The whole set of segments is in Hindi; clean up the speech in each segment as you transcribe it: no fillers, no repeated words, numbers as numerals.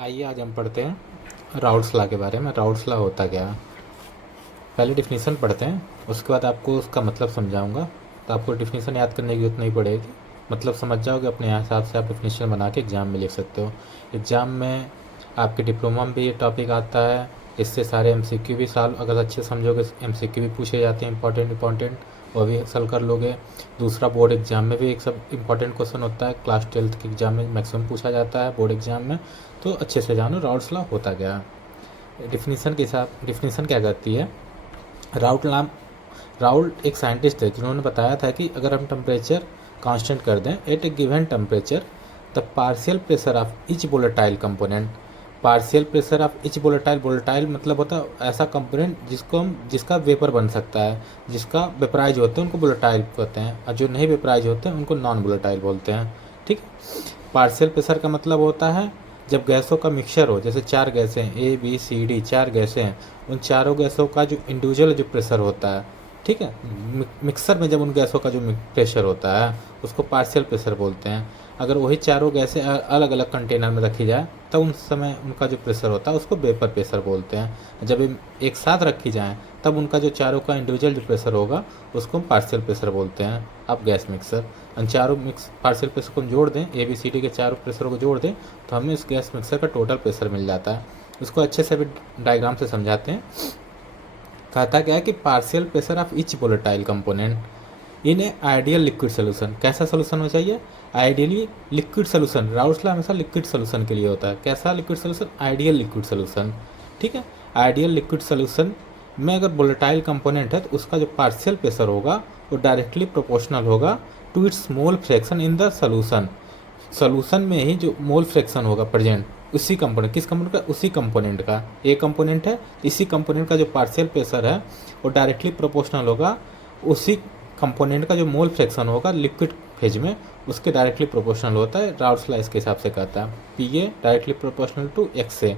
आइए आज हम पढ़ते हैं राउल्ट्स लॉ के बारे में। राउल्ट्स लॉ होता क्या है, पहले डिफिनीसन पढ़ते हैं, उसके बाद आपको उसका मतलब समझाऊंगा। तो आपको डिफिनीसन याद करने की जरूरत नहीं पड़ेगी, मतलब समझ जाओगे, अपने हिसाब से आप डिफिनीशन बना के एग्ज़ाम में लिख सकते हो। एग्ज़ाम में आपके डिप्लोमा में भी ये टॉपिक आता है, इससे सारे एमसीक्यू भी सॉल्व, अगर अच्छे समझोगे एमसीक्यू भी पूछे जाते हैं इंपॉर्टेंट, वो भी सॉल्व कर लोगे। दूसरा, बोर्ड एग्ज़ाम में भी एक सब इंपॉर्टेंट क्वेश्चन होता है, क्लास 12th के एग्ज़ाम में मैक्सिमम पूछा जाता है बोर्ड एग्ज़ाम में। तो अच्छे से जानो राउल्ट्स लॉ होता क्या है। डिफिनीसन के हिसाब डिफिनीसन क्या करती है, राउल्ट एक साइंटिस्ट है जिन्होंने बताया था कि अगर हम टेम्परेचर कांस्टेंट कर दें at a given temperature, the partial pressure of each volatile component, partial pressure of each volatile मतलब होता है ऐसा कंपोनेंट जिसका वेपर बन सकता है, जिसका वेपराइज होते हैं उनको वोलेटाइल कहते हैं, और जो नहीं वेपराइज होते हैं उनको नॉन वोलेटाइल बोलते हैं। ठीक। पार्शियल प्रेशर का मतलब होता है जब गैसों का मिक्सचर हो, जैसे 4 गैसें हैं, ए बी सी डी 4 गैसें हैं, उन चारों गैसों का जो इंडिविजुअल जो प्रेशर होता है, ठीक है, मिक्सर में जब उन गैसों का जो प्रेशर होता है उसको पार्शियल प्रेशर बोलते हैं। अगर वही चारों गैसें अलग अलग कंटेनर में रखी जाए तब उन समय उनका जो प्रेशर होता है उसको वेपर प्रेशर बोलते हैं। जब एक साथ रखी जाए तब उनका जो चारों का इंडिविजुअल जो प्रेशर होगा उसको हम पार्शियल प्रेशर बोलते हैं। अब गैस मिक्सर, हम चारों पार्शियल प्रेशर को हम जोड़ दें, ए बी सी डी के चारों प्रेशरों को जोड़ दें तो हमें इस गैस मिक्सर का टोटल प्रेशर मिल जाता है। उसको अच्छे से भी डायग्राम से समझाते हैं। कहता क्या है कि partial pressure of each volatile component in a ideal liquid solution, कैसा सोल्यूशन होना चाहिए, ideally liquid solution. Raoult's law हमेशा लिक्विड सोल्यूशन के लिए होता है। कैसा liquid solution, ideal liquid solution. ठीक है, आइडियल लिक्विड सोल्यूशन में अगर वोलेटाइल कंपोनेंट है तो उसका जो पार्शियल प्रेशर होगा वो डायरेक्टली प्रोपोर्शनल होगा to its mole fraction in the solution. Solution में ही जो मोल फ्रैक्शन होगा प्रेजेंट उसी कंपोनेंट, किस कंपोनेंट का, उसी कंपोनेंट का, ए कंपोनेंट है, इसी कंपोनेंट का जो पार्शियल प्रेशर है वो डायरेक्टली प्रोपोर्शनल होगा उसी कंपोनेंट का जो मोल फ्रैक्शन होगा लिक्विड फेज में उसके डायरेक्टली प्रोपोर्शनल होता है। राउल्ट्स लॉ इसके हिसाब से कहता है P A directly proportional to X A.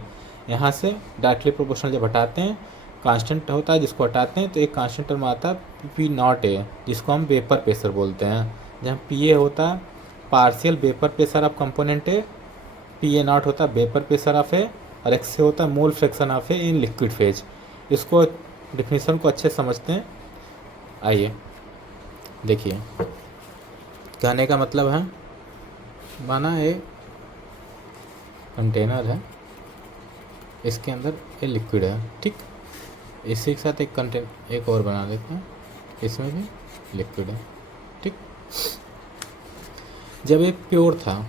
यहाँ से डायरेक्टली प्रोपोर्शनल जब हटाते हैं कांस्टेंट होता है, जिसको हटाते हैं तो एक कांस्टेंट टर्म आता है पी नॉट ए, जिसको हम वेपर प्रेशर बोलते हैं। जहाँ पी ए होता है partial vapour pressure of component A, P A not होता है वेपर प्रेशर ऑफ ए, और एक्स से होता है मोल fraction of A in liquid phase. इसको डिफिनीसन को अच्छे समझते हैं। आइए देखिए, कहने का मतलब है, माना एक कंटेनर है, इसके अंदर ये लिक्विड है, ठीक, इसी के साथ एक और बना देते हैं, इसमें भी लिक्विड है, ठीक। जब ये प्योर था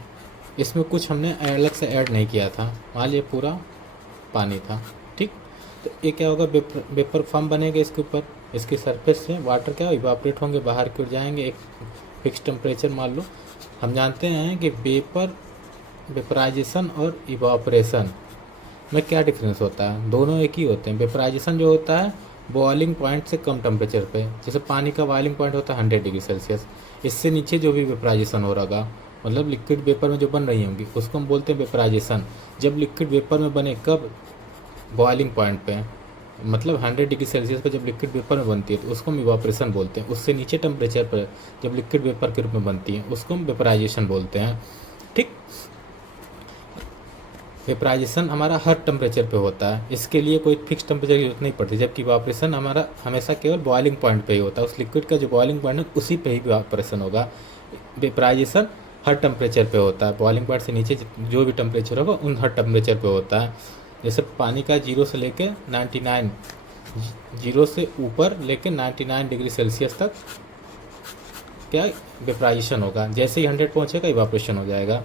इसमें कुछ हमने अलग से ऐड नहीं किया था, मान लिया पूरा पानी था, ठीक, तो ये क्या होगा, वेपर फॉर्म बनेगा इसके ऊपर, इसकी सरफेस से वाटर क्या इवापोरेट होंगे, बाहर की ओर जाएंगे एक फिक्स टेम्परेचर मान लो। हम जानते हैं कि वेपराइजेशन और इवापोरेशन में क्या डिफरेंस होता है, दोनों एक ही होते हैं। वेपराइजेशन जो होता है बॉइलिंग पॉइंट से कम टेम्परेचर पे, जैसे पानी का बॉइलिंग पॉइंट होता है 100 डिग्री सेल्सियस, इससे नीचे जो भी वेपराइजेशन हो रहा मतलब लिक्विड वेपर में जो बन रही होंगी उसको हम बोलते हैं वेपराइजेशन। जब लिक्विड वेपर में बने कब, बॉइलिंग पॉइंट पे, मतलब 100 डिग्री सेल्सियस पर जब लिक्विड वेपर में बनती है तो उसको हम इवापोरेशन बोलते हैं। उससे नीचे टेम्परेचर पर जब लिक्विड वेपर के रूप में बनती है उसको हम वेपराइजेशन बोलते हैं, ठीक। वेपराइजेशन हमारा हर टेम्परेचर पे होता है, इसके लिए कोई फिक्स टेम्परेचर की जरूरत नहीं पड़ती, जबकि इवापोरेशन हमारा हमेशा केवल बॉइलिंग पॉइंट पे ही होता है, उस लिक्विड का जो बॉइलिंग पॉइंट है उसी पे ही इवापोरेशन होगा। वेपराइजेशन हर टेम्परेचर पे होता है, बॉइलिंग पॉइंट से नीचे जो भी टेम्परेचर होगा उन हर टेम्परेचर पे होता है। जैसे पानी का 0 से लेके 99, 0 से ऊपर लेके 99 डिग्री सेल्सियस तक क्या वेपराइजेशन होगा, जैसे ही 100 पहुँचेगा इवापोरेशन हो जाएगा।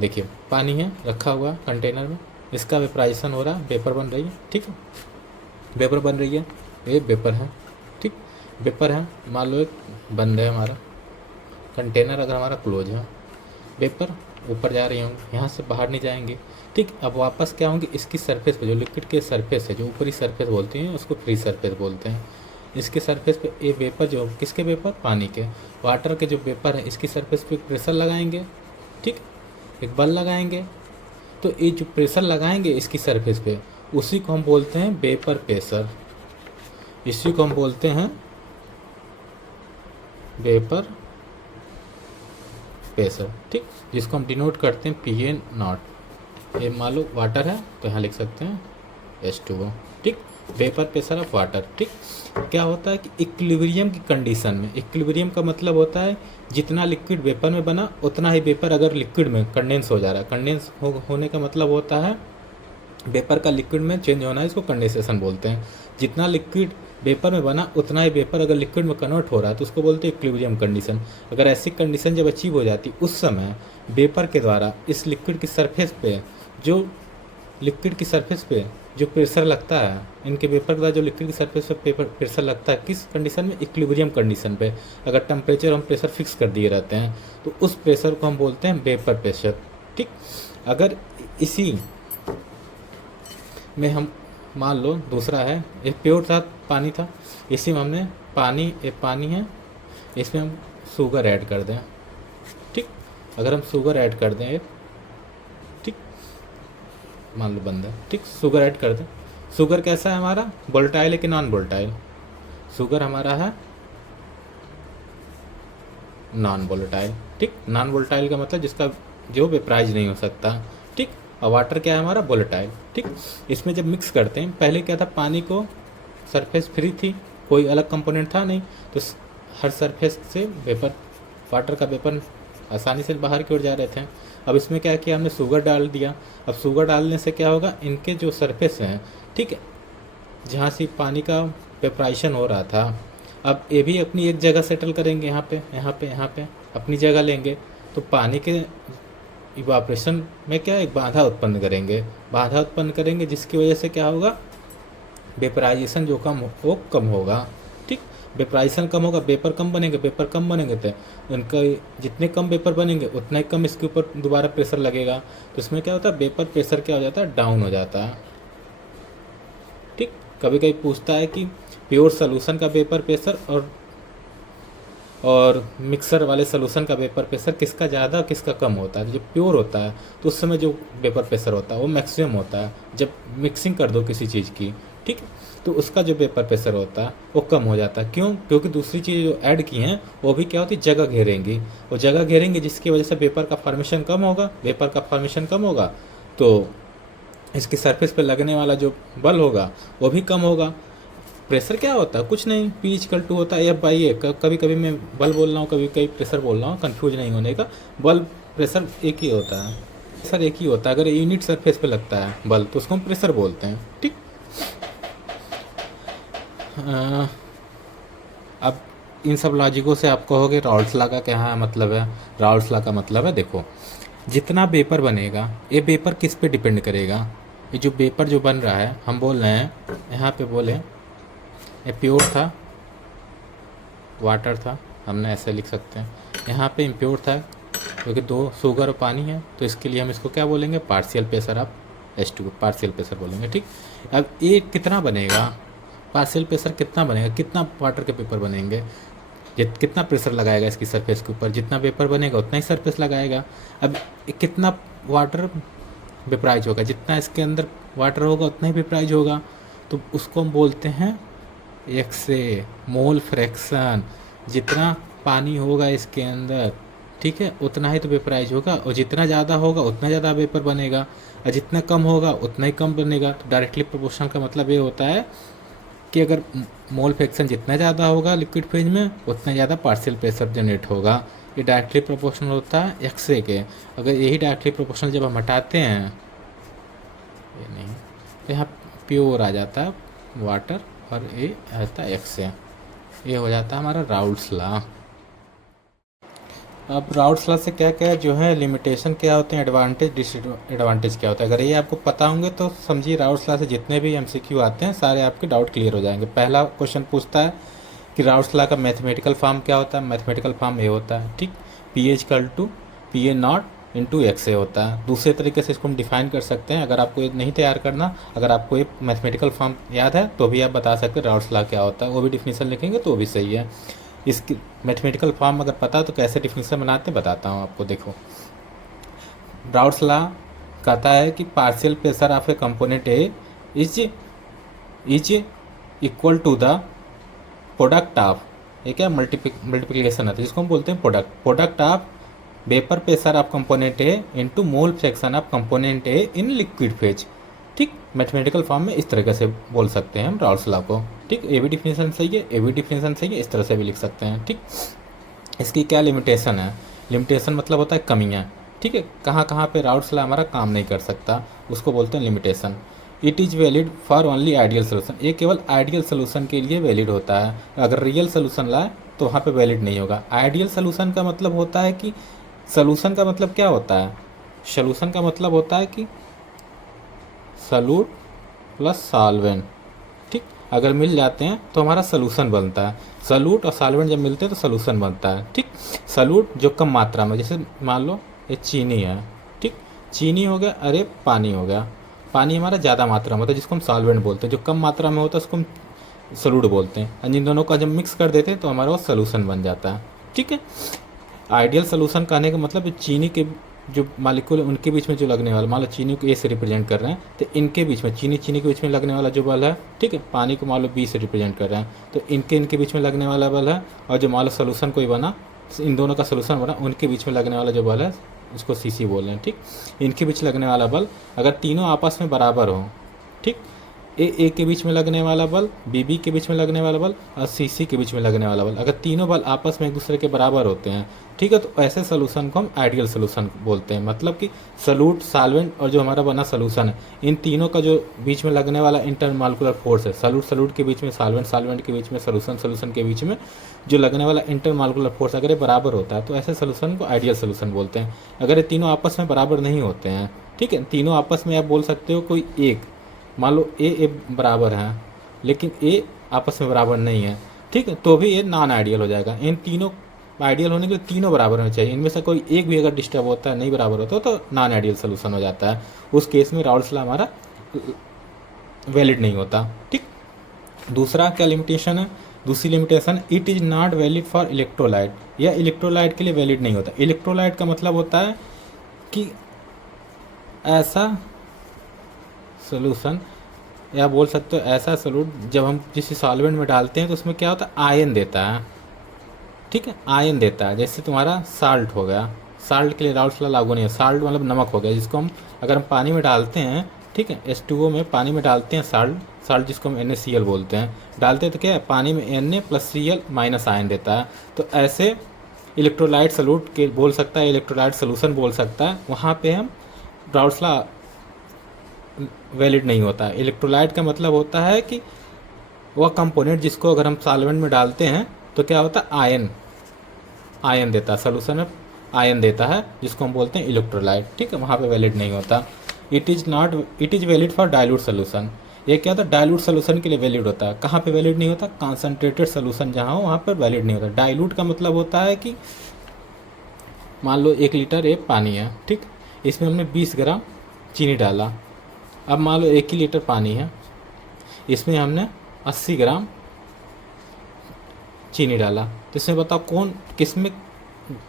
देखिए पानी है रखा हुआ कंटेनर में, इसका वेपराइजेशन हो रहा है, वेपर बन रही है, ठीक है, वेपर बन रही है, ये वेपर है, ठीक, वेपर है, मान लो एक बंद है हमारा कंटेनर, अगर हमारा क्लोज है, वेपर ऊपर जा रही होंगी, यहाँ से बाहर नहीं जाएंगे, ठीक। अब वापस क्या होंगे, इसकी सरफेस पे जो लिक्विड के सरफेस है, जो ऊपरी सरफेस बोलते हैं उसको फ्री सरफेस बोलते हैं, इसके सरफेस पे ये वेपर जो, किसके वेपर, पानी के, वाटर के जो वेपर है इसकी सरफेस पे प्रेशर लगाएंगे, ठीक, एक बल लगाएंगे, तो ये जो प्रेशर लगाएंगे इसकी सरफेस पे उसी को हम बोलते हैं वेपर प्रेशर, इसी को हम बोलते हैं वेपर प्रेशर, ठीक, जिसको हम डिनोट करते हैं पी ए नॉट। ये मान लो वाटर है तो यहाँ लिख सकते हैं H2O, ठीक। वेपर प्रेशर ऑफ वाटर, ठीक। क्या होता है कि इक्विलिब्रियम की कंडीशन में, इक्विलिब्रियम का मतलब होता है जितना लिक्विड वेपर में बना उतना ही वेपर अगर लिक्विड में कंडेंस हो जा रहा है। कंडेंस होने का मतलब होता है वेपर का लिक्विड में चेंज होना है, इसको कंडेंसेशन बोलते हैं। जितना लिक्विड वेपर में बना उतना ही वेपर अगर लिक्विड में कन्वर्ट हो रहा है तो उसको बोलते हैं इक्विलिब्रियम कंडीशन। अगर ऐसी कंडीशन जब अचीव हो जाती उस समय वेपर के द्वारा इस लिक्विड की सरफेस पे जो लिक्विड की सरफेस पे जो प्रेशर लगता है, इनके वेपर के द्वारा जो लिक्विड की सरफेस पे प्रेशर लगता है, किस कंडीशन में? इक्विलिब्रियम कंडीशन पे। अगर टेम्परेचर हम प्रेशर फिक्स कर दिए रहते हैं तो उस प्रेशर को हम बोलते हैं वेपर प्रेशर, ठीक। अगर इसी में हम मान लो दूसरा है, एक प्योर था पानी था, इसी में हमने पानी है, इसमें हम शुगर ऐड कर दें, ठीक। अगर हम शुगर ऐड कर दें, ठीक, मान लो बंद है, ठीक, शुगर ऐड कर दें। शुगर कैसा है हमारा? वोलेटाइल है कि नॉन वोलेटाइल? शुगर हमारा है नॉन वोलेटाइल, ठीक। नॉन वोलेटाइल का मतलब जिसका जो वेपराइज नहीं हो सकता, ठीक। और वाटर क्या है हमारा? वोलेटाइल, ठीक। इसमें जब मिक्स करते हैं, पहले क्या था, पानी को सरफेस फ्री थी, कोई अलग कंपोनेंट था नहीं, तो हर सरफेस से वेपर, वाटर का वेपर आसानी से बाहर की ओर जा रहे थे। अब इसमें क्या किया हमने? शुगर डाल दिया। अब शुगर डालने से क्या होगा, इनके जो सरफेस हैं, ठीक है, जहाँ से पानी का वेपराइजेशन हो रहा था, अब ये भी अपनी एक जगह सेटल करेंगे, यहाँ पे अपनी जगह लेंगे, तो पानी के इवापोरेशन में क्या एक बाधा उत्पन्न करेंगे, जिसकी वजह से क्या होगा, वेपराइजेशन जो वो कम होगा, ठीक। वेपराइजेशन कम होगा, वेपर कम बनेंगे तो उनका जितने कम वेपर बनेंगे उतना ही कम इसके ऊपर दोबारा प्रेशर लगेगा, तो इसमें क्या होता है, वेपर प्रेशर क्या हो जाता है? डाउन हो जाता है, ठीक। कभी कभी पूछता है कि प्योर सोल्यूशन का वेपर प्रेशर और मिक्सर वाले सोल्यूशन का वेपर प्रेशर किसका ज़्यादा किसका कम होता है? जब प्योर होता है तो उस समय जो वेपर प्रेशर होता है वो मैक्सिमम होता है। जब मिक्सिंग कर दो किसी चीज़ की, ठीक, तो उसका जो वेपर प्रेशर होता है वो कम हो जाता है। क्यों? क्योंकि दूसरी चीज़ जो ऐड की हैं वो भी क्या होती है, जगह घेरेंगी, जिसकी वजह से वेपर का फॉर्मेशन कम होगा, तो इसकी सरफेस पे लगने वाला जो बल होगा वो भी कम होगा। प्रेशर क्या होता है? कुछ नहीं, P=2 होता है F/A। कभी कभी मैं बल बोल रहा हूँ, कभी कभी प्रेशर बोल रहा हूँ, कंफ्यूज नहीं होने का। बल प्रेशर एक ही होता है, प्रेशर एक ही होता है। अगर यूनिट सरफेस पे लगता है बल तो उसको हम प्रेशर बोलते हैं, ठीक। अब इन सब लॉजिकों से आप कहोगे राउल्स लॉ का क्या मतलब है? राउल्स लॉ का मतलब है, देखो, जितना वेपर बनेगा ये वेपर किस पे डिपेंड करेगा? ये जो वेपर जो बन रहा है, हम बोल रहे हैं, यहाँ पे बोले ये प्योर था, वाटर था, हमने ऐसे लिख सकते हैं। यहाँ पे इम्प्योर था क्योंकि दो शुगर और पानी है, तो इसके लिए हम इसको क्या बोलेंगे? Partial pressure of H2O, partial pressure बोलेंगे, ठीक। अब ये कितना बनेगा? पार्शियल प्रेशर कितना बनेगा? कितना वाटर के पेपर बनेंगे? कितना प्रेशर लगाएगा इसकी सरफेस के ऊपर? जितना वेपर बनेगा उतना ही सरफेस लगाएगा। अब कितना वाटर वेपराइज होगा? जितना इसके अंदर वाटर होगा उतना ही वेपराइज होगा, तो उसको हम बोलते हैं XA, मोल फ्रैक्शन। जितना पानी होगा इसके अंदर, ठीक है, उतना ही तो वेपराइज होगा, और जितना ज़्यादा होगा उतना ज़्यादा वेपर बनेगा, और जितना कम होगा उतना ही कम बनेगा। तो डायरेक्टली प्रोपोर्शनल का मतलब ये होता है कि अगर मोल फ्रैक्शन जितना ज़्यादा होगा लिक्विड फेज में उतना ज़्यादा पार्शियल प्रेशर जनरेट होगा। ये डायरेक्टली प्रोपोर्शनल होता है XA के। अगर यही डायरेक्टली प्रोपोर्शनल जब हम हटाते हैं, ये नहीं, तो यहाँ प्योर आ जाता है वाटर, और ये आता है XA। ये हो जाता है हमारा राउल्स लॉ। अब राउल्स लॉ से क्या क्या जो है लिमिटेशन क्या होते हैं, एडवांटेज डिसएडवांटेज क्या होता है, अगर ये आपको पता होंगे तो समझिए राउल्स लॉ से जितने भी MCQ आते हैं सारे आपके डाउट क्लियर हो जाएंगे। पहला क्वेश्चन पूछता है कि राउल्स लॉ का मैथमेटिकल फॉर्म क्या होता है? मैथमेटिकल फॉर्म ये होता है, ठीक, PA=PA0 × XA होता है। दूसरे तरीके से इसको हम डिफाइन कर सकते हैं, अगर आपको ये नहीं तैयार करना, अगर आपको ये मैथमेटिकल फॉर्म याद है तो भी आप बता सकते हैं राउल्स लॉ क्या होता है, वो भी डिफिनीशन लिखेंगे तो वो भी सही है। इसकी मैथमेटिकल फॉर्म अगर पता हो तो कैसे डिफिनीशन बनाते हैं बताता हूँ आपको। देखो, राउल्स लॉ कहता है कि partial pressure of a component A is equal to the product of, ये क्या मल्टीप्लिकेशन आता है जिसको हम बोलते हैं product of vapour pressure of component A into mole fraction of component A in liquid phase. ठीक, मैथमेटिकल फॉर्म में इस तरीके से बोल सकते हैं हम राउल्स लॉ को। ठीक, ए भी डिफिनेशन सही है, ए भी डिफिनेशन सही है, इस तरह से भी लिख सकते हैं। ठीक, इसकी क्या लिमिटेशन है? लिमिटेशन मतलब होता है कमियाँ। ठीक है, कहाँ कहाँ पे राउल्स लॉ हमारा काम नहीं कर सकता, उसको बोलते हैं limitation. It is valid for only ideal solution, ये केवल आइडियल सोल्यूशन के लिए वैलिड होता है। अगर रियल सोल्यूशन लाए तो वहाँ पे वैलिड नहीं होगा। आइडियल सोल्यूशन का मतलब होता है कि सोल्यूशन का मतलब क्या होता है? सोल्यूशन का मतलब होता है कि सॉल्यूट प्लस सॉल्वेंट। ठीक, अगर मिल जाते हैं तो हमारा सोल्यूशन बनता है। सॉल्यूट और सॉल्वेंट जब मिलते हैं तो सोल्यूशन बनता है। ठीक, सॉल्यूट जो कम मात्रा में, जैसे मान लो ये चीनी है। ठीक, चीनी हो गया, अरे पानी हो गया। पानी हमारा ज़्यादा मात्रा में होता है जिसको हम सॉल्वेंट बोलते हैं, जो कम मात्रा में होता है उसको हम सॉल्यूट बोलते हैं। और इन दोनों का जब मिक्स कर देते हैं तो हमारा वो सोल्यूशन बन जाता है। ठीक है, आइडियल सोल्यूशन कहने का मतलब चीनी के जो मालिक्यूल है उनके बीच में जो लगने वाला, मान लो चीनी को ए से रिप्रेजेंट कर रहे हैं तो इनके बीच में चीनी के बीच में लगने वाला जो बल है, ठीक है, पानी को मान लो बी से रिप्रेजेंट कर रहे हैं तो इनके बीच में लगने वाला बल है। और जो मान लो सोल्यूशन कोई बना, इन दोनों का सोल्यूशन बना, उनके बीच में लगने वाला जो बल है उसको सी सी बोल रहे हैं। ठीक, इनके बीच लगने वाला बल अगर तीनों आपस में बराबर हो, ठीक, ए के बीच में लगने वाला बल, बी के बीच में लगने वाला बल और सी के बीच में लगने वाला बल, अगर तीनों बल आपस में एक दूसरे के बराबर होते हैं, ठीक है, तो ऐसे सोल्यूशन को हम आइडियल सोल्यूशन बोलते हैं। मतलब कि सॉल्यूट, सॉल्वेंट और जो हमारा बना सोल्यूशन है, इन तीनों का जो बीच में लगने वाला इंटरमॉलिक्यूलर फोर्स है, सॉल्यूट के बीच में सॉल्वेंट के बीच में सोल्यूशन के बीच में जो लगने वाला इंटरमॉलिक्यूलर फोर्स अगर ये बराबर होता है तो ऐसे सोल्यूशन को आइडियल सोल्यूशन बोलते हैं। अगर ये तीनों आपस में बराबर नहीं होते हैं, ठीक है, तीनों आपस में आप बोल सकते हो कोई एक, मान लो ए बराबर है लेकिन ए आपस में बराबर नहीं है, ठीक है, तो भी ये नॉन आइडियल हो जाएगा। इन तीनों आइडियल होने के लिए तीनों बराबर होने चाहिए, इनमें से कोई एक भी अगर डिस्टर्ब होता है, नहीं बराबर होता तो नॉन आइडियल सोल्यूशन हो जाता है। उस केस में राउल्स लॉ हमारा वैलिड नहीं होता। ठीक, दूसरा क्या लिमिटेशन है? दूसरी limitation, it is not valid for electrolyte, यह इलेक्ट्रोलाइट के लिए वैलिड नहीं होता। इलेक्ट्रोलाइट का मतलब होता है कि ऐसा सोल्यूशन, या बोल सकते हो ऐसा सोल्यूट जब हम किसी सॉल्वेंट में डालते हैं तो उसमें क्या होता है, आयन देता है। ठीक है, आयन देता है। जैसे तुम्हारा साल्ट हो गया, साल्ट के लिए राउल्स लॉ लागू नहीं है। साल्ट मतलब नमक हो गया, जिसको हम अगर हम पानी में डालते हैं, ठीक है, H2O में पानी में डालते हैं साल्ट जिसको हम NaCl बोलते हैं, डालते हैं तो क्या है, पानी में Na plus Cl minus ion देता है। तो ऐसे इलेक्ट्रोलाइट सोल्यूट के बोल सकता है, इलेक्ट्रोलाइट सोल्यूशन बोल सकता है, वहाँ पे हम राउल्स लॉ वैलिड नहीं होता है। इलेक्ट्रोलाइट का मतलब होता है कि वह कंपोनेंट जिसको अगर हम सॉल्वेंट में डालते हैं तो क्या होता है, आयन देता है, सोल्यूशन में आयन देता है, जिसको हम बोलते हैं इलेक्ट्रोलाइट। ठीक है, वहाँ पे वैलिड नहीं होता। It is valid for dilute solution, ये क्या होता है, डाइल्यूट सोल्यूशन के लिए वैलिड होता है। कहाँ पे वैलिड नहीं होता? कॉन्सेंट्रेटेड सोल्यूशन जहाँ हो वहाँ पर वैलिड नहीं होता। डाइल्यूट का मतलब होता है कि मान लो 1 लीटर ये पानी है, ठीक, इसमें हमने 20 ग्राम चीनी डाला। अब मान लो 1 ही लीटर पानी है, इसमें हमने 80 ग्राम चीनी डाला, तो इसमें बताओ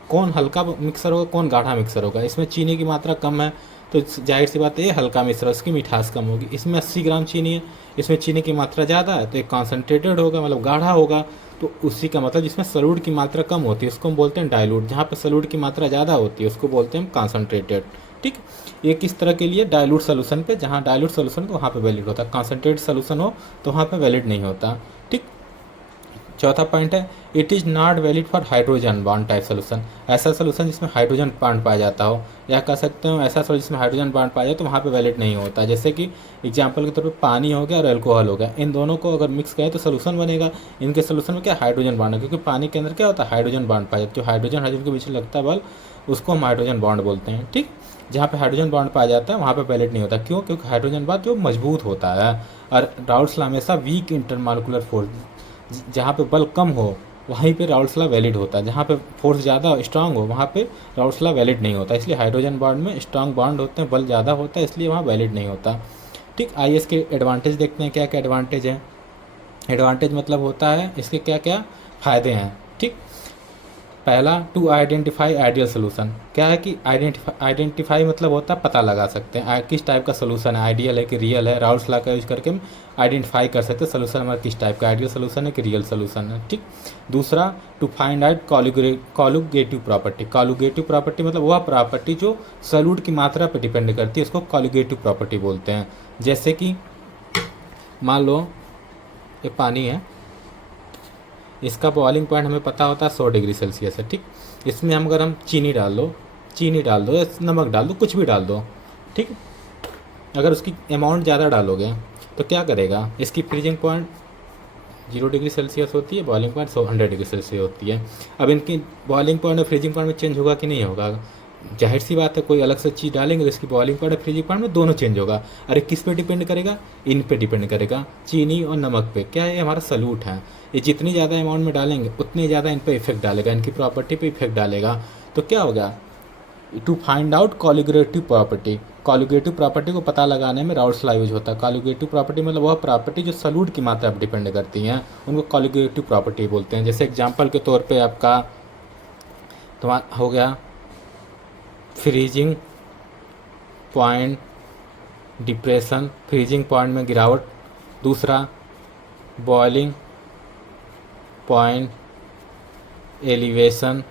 कौन हल्का मिक्सर होगा, कौन गाढ़ा मिक्सर होगा? इसमें चीनी की मात्रा कम है तो जाहिर सी बात है ये हल्का मिक्सर, उसकी मिठास कम होगी। इसमें 80 ग्राम चीनी है, इसमें चीनी की मात्रा ज़्यादा है तो ये कॉन्सेंट्रेटेड होगा, मतलब गाढ़ा होगा। तो उसी का मतलब जिसमें सॉल्यूट की मात्रा कम होती है उसको हम बोलते हैं डाइल्यूट, जहाँ पे सॉल्यूट की मात्रा ज़्यादा होती है उसको बोलते हैं हम कॉन्सेंट्रेटेड। ठीक, ये किस तरह के लिए? डाइल्यूट सोल्यूशन पे, जहाँ डाइल्यूट सोल्यूशन को वहाँ पे वैलिड होता है, कॉन्सेंट्रेटेड सोल्यूशन हो तो वहाँ पे वैलिड नहीं होता। ठीक, चौथा पॉइंट है, it is not valid for hydrogen bond type solution, ऐसा सोल्यूशन जिसमें हाइड्रोजन बॉन्ड पाया जाता हो, या कह सकते हो ऐसा सोल्यूशन जिसमें हाइड्रोजन बॉन्ड पाया जाए तो वहाँ पे वैलिड नहीं होता। जैसे कि एग्जांपल के तौर पे पानी हो गया और अल्कोहल हो गया, इन दोनों को अगर मिक्स करें तो सोल्यूशन बनेगा। इनके सोल्यूशन में क्या, हाइड्रोजन बॉन्ड है, क्योंकि पानी के अंदर क्या होता है, हाइड्रोजन बॉन्ड पाया जाता है। जो हाइड्रोजन के बीच में लगता है बल, उसको हम हाइड्रोजन बॉन्ड बोलते हैं। ठीक, जहाँ पे हाइड्रोजन बॉन्ड पाया जाता है वहाँ पे वैलिड नहीं होता। क्यों? क्योंकि हाइड्रोजन बॉन्ड जो मजबूत होता है, और राउल्स लॉ हमेशा वीक इंटरमॉलिक्यूलर फोर्स, जहाँ पे बल कम हो वहीं पे राउल्स लॉ वैलिड होता है, जहाँ पे फोर्स ज़्यादा स्ट्रांग हो वहाँ पे राउल्स लॉ वैलिड नहीं होता। इसलिए हाइड्रोजन बॉन्ड में स्ट्रांग बॉन्ड होते हैं, बल ज़्यादा होता है, इसलिए वहाँ वैलिड नहीं होता। ठीक, आइए इसके एडवांटेज देखते हैं, क्या क्या एडवांटेज है। एडवांटेज मतलब होता है इसके क्या क्या फ़ायदे हैं। ठीक, पहला, टू आइडेंटिफाई आइडियल सोल्यूशन। क्या है कि आइडेंटिफाई मतलब होता है पता लगा सकते हैं किस टाइप का सोल्यूशन है, आइडियल है कि रियल है। राउल्स लॉ का यूज करके हम आइडेंटिफाई कर सकते हैं सोल्यूशन हमारा किस टाइप का, आइडियल सोल्यूशन है कि रियल सोल्यूशन है। ठीक। दूसरा, to find out colligative property. Colligative property मतलब वह प्रॉपर्टी जो सॉल्यूट की मात्रा पर डिपेंड करती है, उसको कॉलुगेटिव प्रॉपर्टी बोलते हैं। जैसे कि मान लो ये पानी है, इसका बॉइलिंग पॉइंट हमें पता होता है 100 डिग्री सेल्सियस है। ठीक। इसमें हम अगर हम चीनी डाल दो या नमक डाल दो, कुछ भी डाल दो, ठीक। अगर उसकी अमाउंट ज़्यादा डालोगे तो क्या करेगा, इसकी फ्रीजिंग पॉइंट 0 डिग्री सेल्सियस होती है, बॉइलिंग पॉइंट 100 डिग्री सेल्सियस होती है। अब इनकी बॉइलिंग पॉइंट और फ्रीजिंग पॉइंट में चेंज होगा कि नहीं होगा? जाहिर सी बात है, कोई अलग से चीज़ डालेंगे तो इसकी बॉइलिंग पॉइंट और फ्रीजिंग पॉइंट में दोनों चेंज होगा। अरे किस पे डिपेंड करेगा? इन पे डिपेंड करेगा, चीनी और नमक पे। क्या है, हमारा सॉल्यूट है, ये जितनी ज़्यादा अमाउंट में डालेंगे उतनी ज़्यादा इन पे इफेक्ट डालेगा, इनकी प्रॉपर्टी पे इफेक्ट डालेगा। तो क्या होगा, to find out colligative property. Colligative property को पता लगाने में राउल्स लॉ यूज होता है। कॉलुगेटिव प्रॉपर्टी मतलब वह प्रॉपर्टी जो सॉल्यूट की मात्रा पर डिपेंड करती हैं, उनको कॉलुगेटिव प्रॉपर्टी बोलते हैं। जैसे एग्जांपल के तौर पे आपका तुम्हारा हो गया freezing point depression, freezing point में गिरावट। दूसरा, boiling point elevation.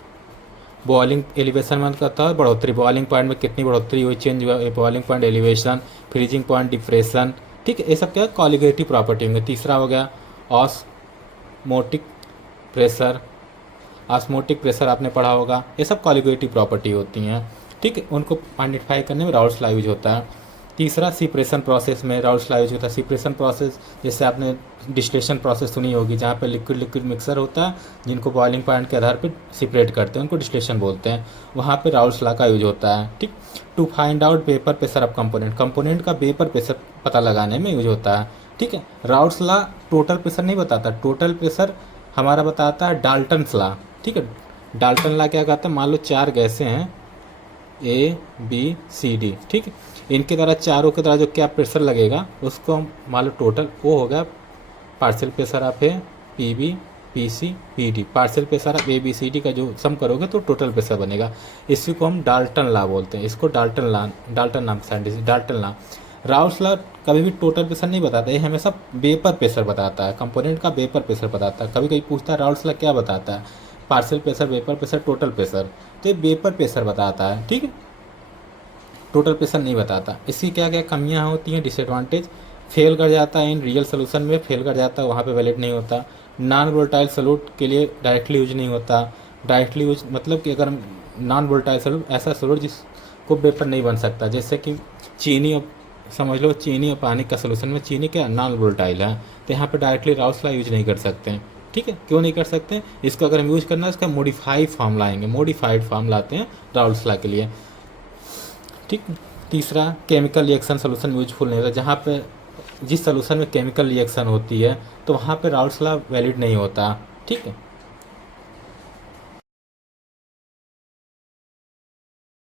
Boiling elevation मतलब कहता है बढ़ोतरी, बॉइलिंग पॉइंट में कितनी बढ़ोतरी हुई, चेंज हुआ, boiling point elevation, freezing point depression. ठीक है, ये सब क्या कॉलुगेटिव प्रॉपर्टी होंगे। तीसरा हो गया ऑस्मोटिक प्रेशर। ऑस्मोटिक प्रेशर आपने पढ़ा होगा, ये सब कॉलुगेटिव प्रॉपर्टी होती हैं। ठीक है, उनको आइडेंटिफाई करने में राउल्स लॉ यूज होता है। तीसरा, सेपरेशन प्रोसेस में राउल्स लॉ यूज होता है। सेपरेशन प्रोसेस जैसे आपने डिस्टिलेशन प्रोसेस सुनी होगी, जहाँ पे लिक्विड लिक्विड मिक्सर होता है, जिनको बॉइलिंग पॉइंट के आधार पर सेपरेट करते हैं, उनको डिस्टिलेशन बोलते हैं। वहाँ पे राउल्स लॉ का यूज होता है। ठीक। To find out vapour pressure of component. Component का वेपर प्रेशर पता लगाने में यूज होता है। ठीक है, राउल्स लॉ टोटल प्रेशर नहीं बताता, टोटल प्रेशर हमारा बताता है डाल्टन्स लॉ। ठीक है, डाल्टन लॉ क्या कहता है, मान लो 4 गैसें हैं A B C D। ठीक है, इनके द्वारा चारों के द्वारा जो क्या प्रेशर लगेगा उसको हम मान लो टोटल, वो होगा partial pressure of A PB PC PD। Partial pressure of ABCD का जो सम करोगे तो टोटल प्रेशर बनेगा। इसी को हम डाल्टन लॉ बोलते हैं, इसको डाल्टन नाम scientist, Dalton law. Raoult's law कभी भी टोटल प्रेशर नहीं बताता, ये हमेशा वेपर प्रेशर बताता है, कंपोनेंट का वेपर प्रेशर बताता है। कभी कभी पूछता है राउल्स लॉ क्या बताता है, partial pressure, vapour pressure, total pressure, तो ये वेपर प्रेशर बताता है। ठीक है, टोटल प्रेशर नहीं बताता। इसकी क्या क्या कमियां होती हैं, डिसएडवांटेज, फेल कर जाता है, इन रियल सोल्यूशन में फेल कर जाता है, वहाँ पे वैलिड नहीं होता। नॉन वोलेटाइल सॉल्यूट के लिए डायरेक्टली यूज नहीं होता। डायरेक्टली यूज मतलब कि अगर नॉन वोलेटाइल सॉल्यूट, ऐसा सॉल्यूट जिसको वेपर नहीं बन सकता, जैसे कि चीनी, और समझ लो चीनी और पानी का सोल्यूशन में चीनी क्या नॉन वोलेटाइल है, तो यहाँ पर डायरेक्टली राउल्स लॉ यूज नहीं कर सकते हैं। ठीक है, क्यों नहीं कर सकते? इसको अगर हम यूज करना है, इसका मॉडिफाइड फॉर्म लाएंगे, मॉडिफाइड फॉर्म लाते हैं राउल्स लॉ के लिए। ठीक। तीसरा, केमिकल रिएक्शन सोल्यूशन यूजफुल नहीं होता। जहाँ पे जिस सोल्यूशन में केमिकल रिएक्शन होती है तो वहाँ पे राउल्स लॉ वैलिड नहीं होता। ठीक है,